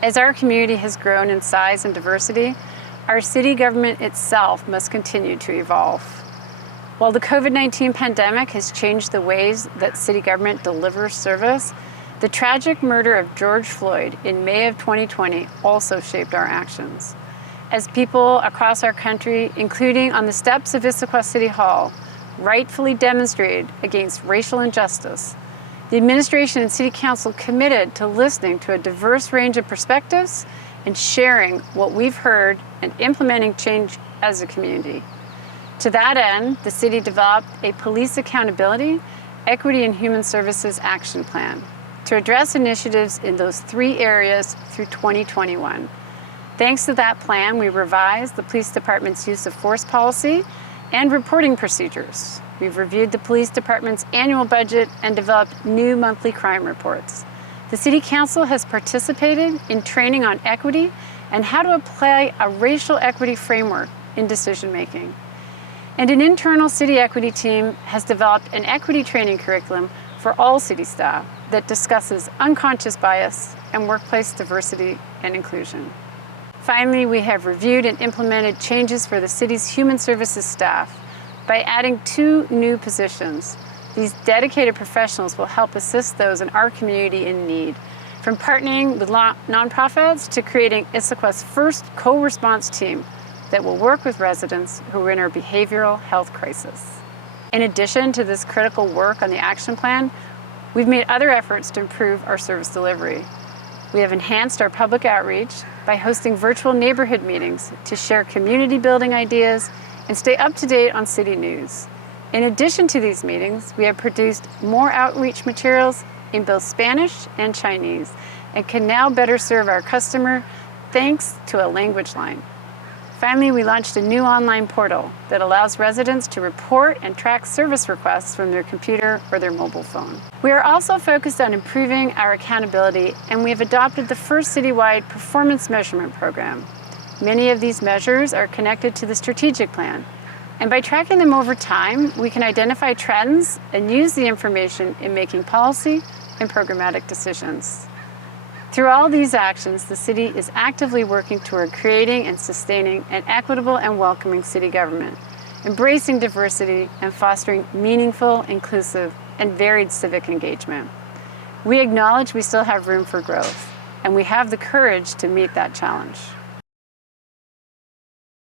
As our community has grown in size and diversity, our city government itself must continue to evolve. While the COVID-19 pandemic has changed the ways that city government delivers service, the tragic murder of George Floyd in May of 2020 also shaped our actions. As people across our country, including on the steps of Issaquah City Hall, rightfully demonstrated against racial injustice, the administration and City Council committed to listening to a diverse range of perspectives and sharing what we've heard and implementing change as a community. To that end, the city developed a police accountability, equity, and human services action plan to address initiatives in those 3 areas through 2021. Thanks to that plan, we revised the police department's use of force policy and reporting procedures. We've reviewed the police department's annual budget and developed new monthly crime reports. The City Council has participated in training on equity and how to apply a racial equity framework in decision-making. And an internal city equity team has developed an equity training curriculum for all city staff that discusses unconscious bias and workplace diversity and inclusion. Finally, we have reviewed and implemented changes for the city's human services staff by adding 2 new positions. These dedicated professionals will help assist those in our community in need, from partnering with nonprofits to creating Issaquah's first co-response team that will work with residents who are in our behavioral health crisis. In addition to this critical work on the action plan, we've made other efforts to improve our service delivery. We have enhanced our public outreach by hosting virtual neighborhood meetings to share community building ideas and stay up to date on city news. In addition to these meetings, we have produced more outreach materials in both Spanish and Chinese and can now better serve our customer thanks to a language line. Finally, we launched a new online portal that allows residents to report and track service requests from their computer or their mobile phone. We are also focused on improving our accountability, and we have adopted the first citywide performance measurement program. Many of these measures are connected to the strategic plan, and by tracking them over time, we can identify trends and use the information in making policy and programmatic decisions. Through all these actions, the city is actively working toward creating and sustaining an equitable and welcoming city government, embracing diversity and fostering meaningful, inclusive, and varied civic engagement. We acknowledge we still have room for growth, and we have the courage to meet that challenge.